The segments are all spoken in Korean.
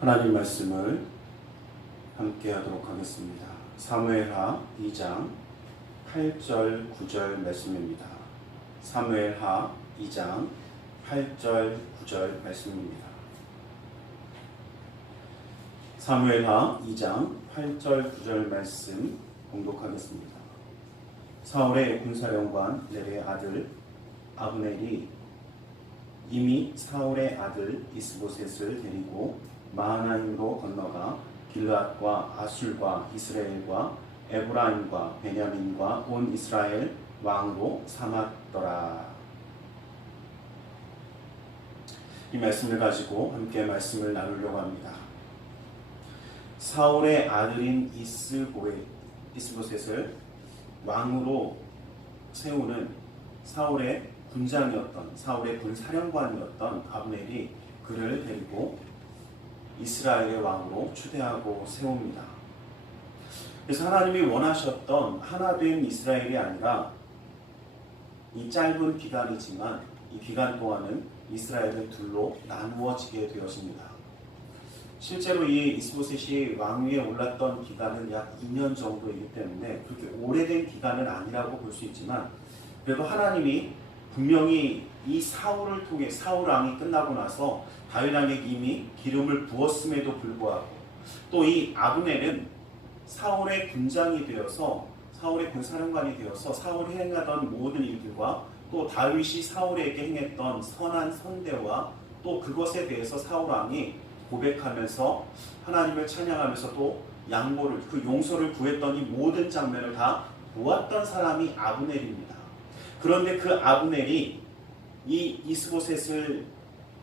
하나님 말씀을 함께 하도록 하겠습니다. 사무엘하 2장 8절 9절 말씀입니다. 사무엘하 2장 8절 9절 말씀입니다. 사무엘하 2장 8절 9절 말씀 공독하겠습니다. 사울의 군사령관 넬의 아들 아브넬이 이미 사울의 아들 이스보셋을 데리고 마하나임으로 건너가 길르앗과 아술과 이스라엘과 에브라임과 베냐민과 온 이스라엘 왕으로 삼았더라. 이 말씀을 가지고 함께 말씀을 나누려고 합니다. 사울의 아들인 이스보셋을 왕으로 세우는 사울의 군장이었던, 사울의 군사령관이었던 아브넬이 그를 데리고 이스라엘의 왕으로 추대하고 세웁니다. 그래서 하나님이 원하셨던 하나된 이스라엘이 아니라 이 짧은 기간이지만 이 기간 동안은 이스라엘을 둘로 나누어지게 되었습니다. 실제로 이 이스보셋이 왕위에 올랐던 기간은 약 2년 정도이기 때문에 그렇게 오래된 기간은 아니라고 볼 수 있지만, 그래도 하나님이 분명히 이 사울을 통해, 사울 왕이 끝나고 나서 다윗 왕에게 이미 기름을 부었음에도 불구하고 또 이 아브넬은 사울의 군장이 되어서, 사울의 군사령관이 되어서 사울이 행하던 모든 일들과 또 다윗이 사울에게 행했던 선한 선대와 또 그것에 대해서 사울 왕이 고백하면서 하나님을 찬양하면서 또 양보를, 그 용서를 구했던 이 모든 장면을 다 보았던 사람이 아브넬입니다. 그런데 그 아브넬이 이 이스보셋을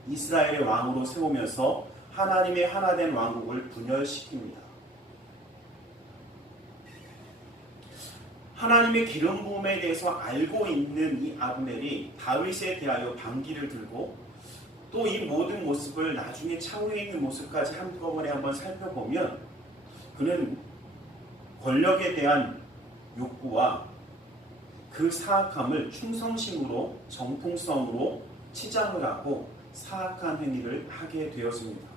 이스라엘의 왕으로 세우면서 하나님의 하나된 왕국을 분열시킵니다. 하나님의 기름 부음에 대해서 알고 있는 이 아브넬이 다윗에 대하여 반기를 들고 또 이 모든 모습을 나중에 차후에 있는 모습까지 한꺼번에 한번 살펴보면 그는 권력에 대한 욕구와 그 사악함을 충성심으로, 정통성으로 치장을 하고 사악한 행위를 하게 되었습니다.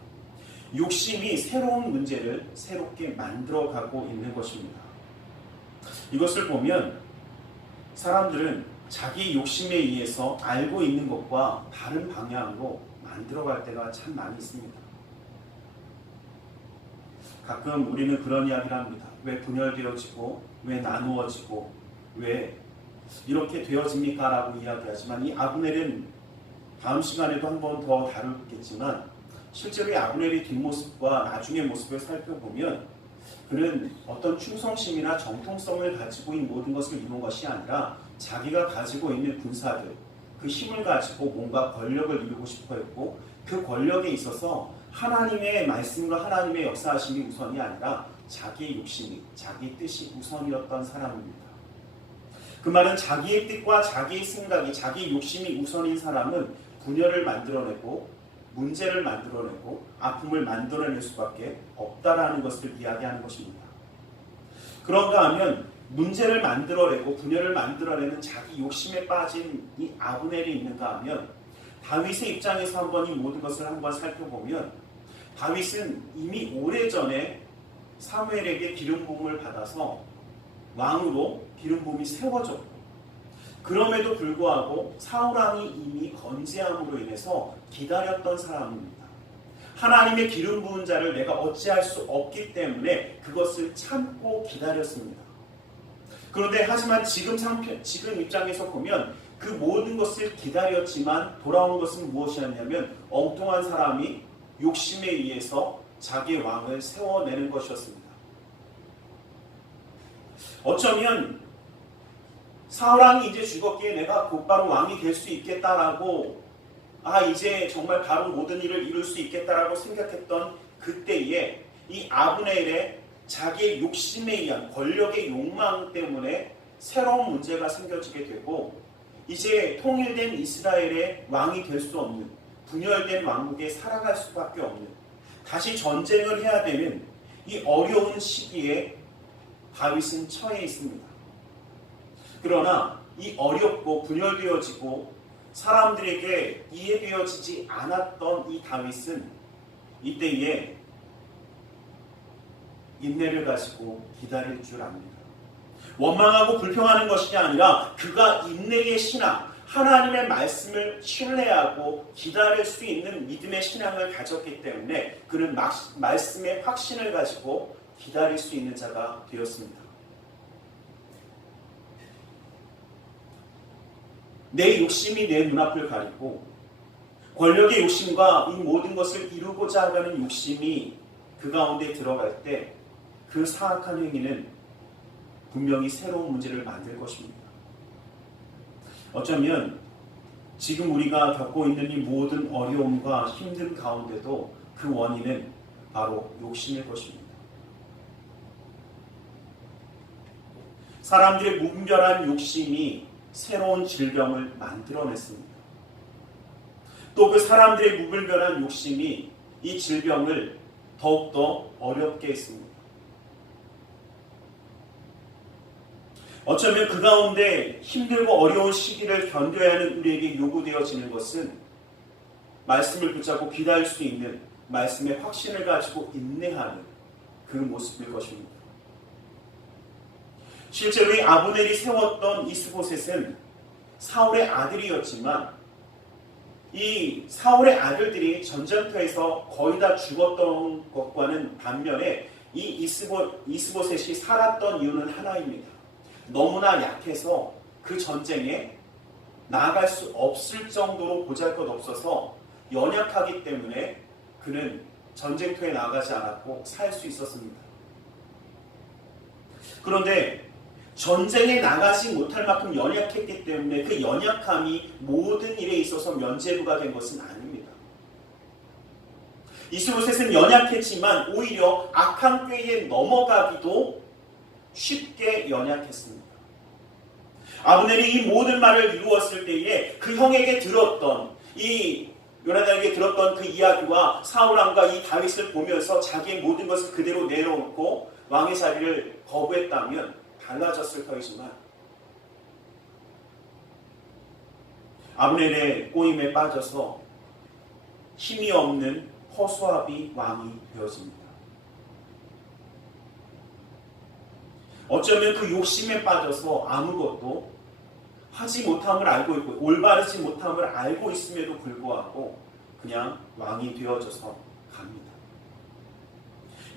욕심이 새로운 문제를 새롭게 만들어가고 있는 것입니다. 이것을 보면 사람들은 자기 욕심에 의해서 알고 있는 것과 다른 방향으로 만들어갈 때가 참 많이 있습니다. 가끔 우리는 그런 이야기를 합니다. 왜 분열되어지고, 왜 나누어지고, 왜 이렇게 되어집니까? 라고 이야기하지만 이 아브넬은 다음 시간에도 한 번 더 다루겠지만 실제로 이 아브넬의 뒷모습과 나중의 모습을 살펴보면 그는 어떤 충성심이나 정통성을 가지고 이 모든 것을 이룬 것이 아니라 자기가 가지고 있는 군사들, 그 힘을 가지고 뭔가 권력을 이루고 싶어 했고 그 권력에 있어서 하나님의 말씀과 하나님의 역사하심이 우선이 아니라 자기의 욕심이, 자기의 뜻이 우선이었던 사람입니다. 그 말은 자기의 뜻과 자기의 생각이, 자기의 욕심이 우선인 사람은 분열을 만들어내고 문제를 만들어내고 아픔을 만들어낼 수밖에 없다라는 것을 이야기하는 것입니다. 그런가 하면 문제를 만들어내고 분열을 만들어내는 자기 욕심에 빠진 이 아브넬이 있는가 하면 다윗의 입장에서 한번 이 모든 것을 한번 살펴보면 다윗은 이미 오래전에 사무엘에게 기름 부음을 받아서 왕으로 기름 부음이 세워졌고 그럼에도 불구하고 사울 왕이 이미 건재함으로 인해서 기다렸던 사람입니다. 하나님의 기름 부은 자를 내가 어찌할 수 없기 때문에 그것을 참고 기다렸습니다. 그런데 하지만 지금 입장에서 보면 그 모든 것을 기다렸지만 돌아온 것은 무엇이었냐면 엉뚱한 사람이 욕심에 의해서 자기의 왕을 세워내는 것이었습니다. 어쩌면 사울 왕이 이제 죽었기에 내가 곧바로 왕이 될 수 있겠다라고, 이제 정말 바로 모든 일을 이룰 수 있겠다라고 생각했던 그때에 이 아브넬의 자기의 욕심에 의한 권력의 욕망 때문에 새로운 문제가 생겨지게 되고 이제 통일된 이스라엘의 왕이 될 수 없는, 분열된 왕국에 살아갈 수밖에 없는, 다시 전쟁을 해야 되는 이 어려운 시기에 다윗은 처해 있습니다. 그러나 이 어렵고 분열되어지고 사람들에게 이해되어지지 않았던 이 다윗은 이때에 인내를 가지고 기다릴 줄 압니다. 원망하고 불평하는 것이 아니라 그가 인내의 신앙, 하나님의 말씀을 신뢰하고 기다릴 수 있는 믿음의 신앙을 가졌기 때문에 그는 말씀의 확신을 가지고 기다릴 수 있는 자가 되었습니다. 내 욕심이 내 눈앞을 가리고 권력의 욕심과 이 모든 것을 이루고자 하려는 욕심이 그 가운데 들어갈 때 그 사악한 행위는 분명히 새로운 문제를 만들 것입니다. 어쩌면 지금 우리가 겪고 있는 이 모든 어려움과 힘든 가운데도 그 원인은 바로 욕심일 것입니다. 사람들의 무분별한 욕심이 새로운 질병을 만들어냈습니다. 또 그 사람들의 무분별한 욕심이 이 질병을 더욱더 어렵게 했습니다. 어쩌면 그 가운데 힘들고 어려운 시기를 견뎌야 하는 우리에게 요구되어지는 것은 말씀을 붙잡고 기다릴 수 있는 말씀의 확신을 가지고 인내하는 그 모습일 것입니다. 실제로 이 아브넬이 세웠던 이스보셋은 사울의 아들이었지만 이 사울의 아들들이 전쟁터에서 거의 다 죽었던 것과는 반면에 이 이스보셋이 살았던 이유는 하나입니다. 너무나 약해서 그 전쟁에 나아갈 수 없을 정도로 보잘것없어서 연약하기 때문에 그는 전쟁터에 나가지 않았고 살 수 있었습니다. 그런데 전쟁에 나가지 못할 만큼 연약했기 때문에 그 연약함이 모든 일에 있어서 면죄부가 된 것은 아닙니다. 이스보셋은 연약했지만 오히려 악한 꾀에 넘어가기도 쉽게 연약했습니다. 아브넬이 이 모든 말을 이루었을 때에 그 형에게 들었던 요나단에게 들었던 그 이야기와 사울왕과 이 다윗을 보면서 자기의 모든 것을 그대로 내려놓고 왕의 자리를 거부했다면 달라졌을 터이지만 아브넬의 꼬임에 빠져서 힘이 없는 허수아비 왕이 되어집니다. 어쩌면 그 욕심에 빠져서 아무것도 하지 못함을 알고 있고 올바르지 못함을 알고 있음에도 불구하고 그냥 왕이 되어져서 갑니다.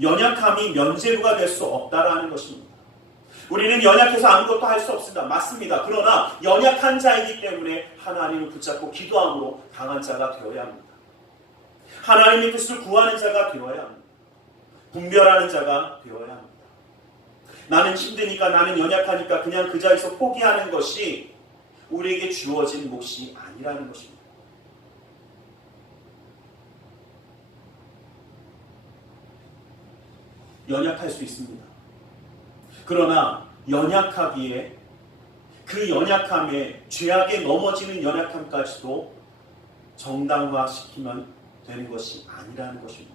연약함이 면죄부가 될 수 없다라는 것입니다. 우리는 연약해서 아무것도 할 수 없습니다. 맞습니다. 그러나 연약한 자이기 때문에 하나님을 붙잡고 기도함으로 강한 자가 되어야 합니다. 하나님의 뜻을 구하는 자가 되어야 합니다. 분별하는 자가 되어야 합니다. 나는 힘드니까, 나는 연약하니까 그냥 그 자리에서 포기하는 것이 우리에게 주어진 몫이 아니라는 것입니다. 연약할 수 있습니다. 그러나 연약하기에 그 연약함에 죄악에 넘어지는 연약함까지도 정당화시키면 되는 것이 아니라는 것입니다.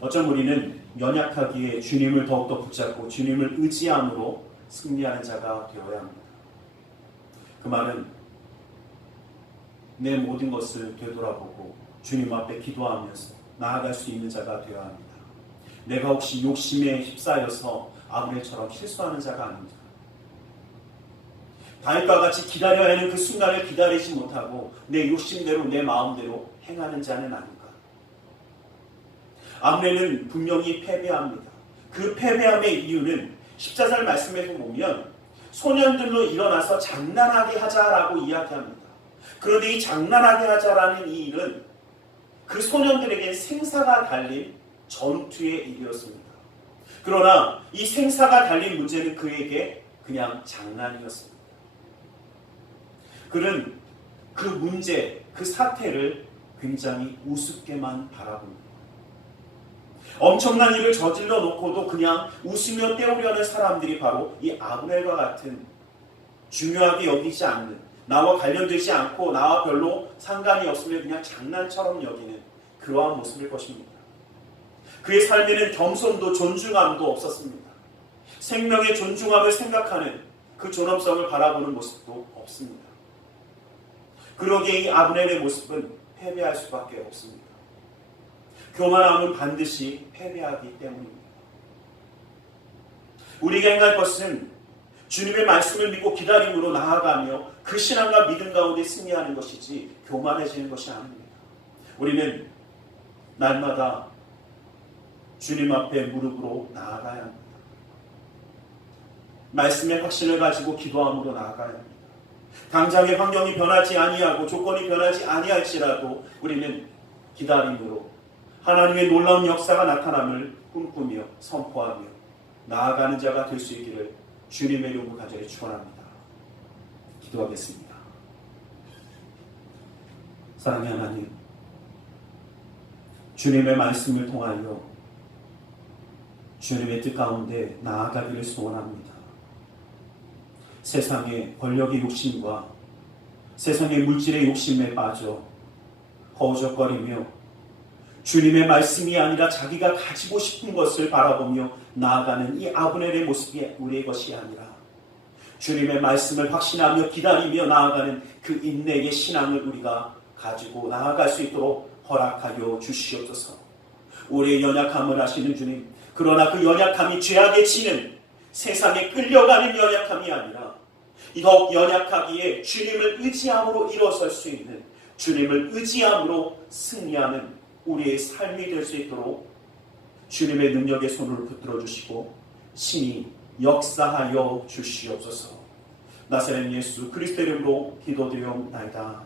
어쩜 우리는 연약하기에 주님을 더욱더 붙잡고 주님을 의지함으로 승리하는 자가 되어야 합니다. 그 말은 내 모든 것을 되돌아보고 주님 앞에 기도하면서 나아갈 수 있는 자가 되어야 합니다. 내가 혹시 욕심에 휩싸여서 아브넬처럼 실수하는 자가 아닙니다. 다윗과 같이 기다려야 하는 그 순간을 기다리지 못하고 내 욕심대로 내 마음대로 행하는 자는 아닌가. 아브넬은 분명히 패배합니다. 그 패배함의 이유는 십자가를 말씀에서 보면 소년들로 일어나서 장난하게 하자라고 이야기합니다. 그런데 이 장난하게 하자라는 이 일은 그 소년들에게 생사가 달린 전투의 일이었습니다. 그러나 이 생사가 달린 문제는 그에게 그냥 장난이었습니다. 그는 그 문제, 그 사태를 굉장히 우습게만 바라봅니다. 엄청난 일을 저질러 놓고도 그냥 웃으며 때우려는 사람들이 바로 이 아브넬과 같은 중요하게 여기지 않는, 나와 관련되지 않고 나와 별로 상관이 없으면 그냥 장난처럼 여기는 그러한 모습일 것입니다. 그의 삶에는 겸손도 존중함도 없었습니다. 생명의 존중함을 생각하는 그 존엄성을 바라보는 모습도 없습니다. 그러기에 이 아브넬의 모습은 패배할 수밖에 없습니다. 교만함은 반드시 패배하기 때문입니다. 우리가 행할 것은 주님의 말씀을 믿고 기다림으로 나아가며 그 신앙과 믿음 가운데 승리하는 것이지 교만해지는 것이 아닙니다. 우리는 날마다 주님 앞에 무릎으로 나아가야 합니다. 말씀의 확신을 가지고 기도함으로 나아가야 합니다. 당장의 환경이 변하지 아니하고 조건이 변하지 아니할지라도 우리는 기다림으로 하나님의 놀라운 역사가 나타남을 꿈꾸며 선포하며 나아가는 자가 될 수 있기를 주님의 이름으로 간절히 축원합니다. 기도하겠습니다. 사랑의 하나님, 주님의 말씀을 통하여 주님의 뜻 가운데 나아가기를 소원합니다. 세상의 권력의 욕심과 세상의 물질의 욕심에 빠져 허우적거리며 주님의 말씀이 아니라 자기가 가지고 싶은 것을 바라보며 나아가는 이 아브넬의 모습이 우리의 것이 아니라 주님의 말씀을 확신하며 기다리며 나아가는 그 인내의 신앙을 우리가 가지고 나아갈 수 있도록 허락하여 주시옵소서. 우리의 연약함을 아시는 주님, 그러나 그 연약함이 죄악에 치는 세상에 끌려가는 연약함이 아니라 더욱 연약하기에 주님을 의지함으로 일어설 수 있는, 주님을 의지함으로 승리하는 우리의 삶이 될 수 있도록 주님의 능력의 손을 붙들어 주시고 신이 역사하여 주시옵소서. 나사렛 예수 그리스도 이름으로 기도드리옵나이다.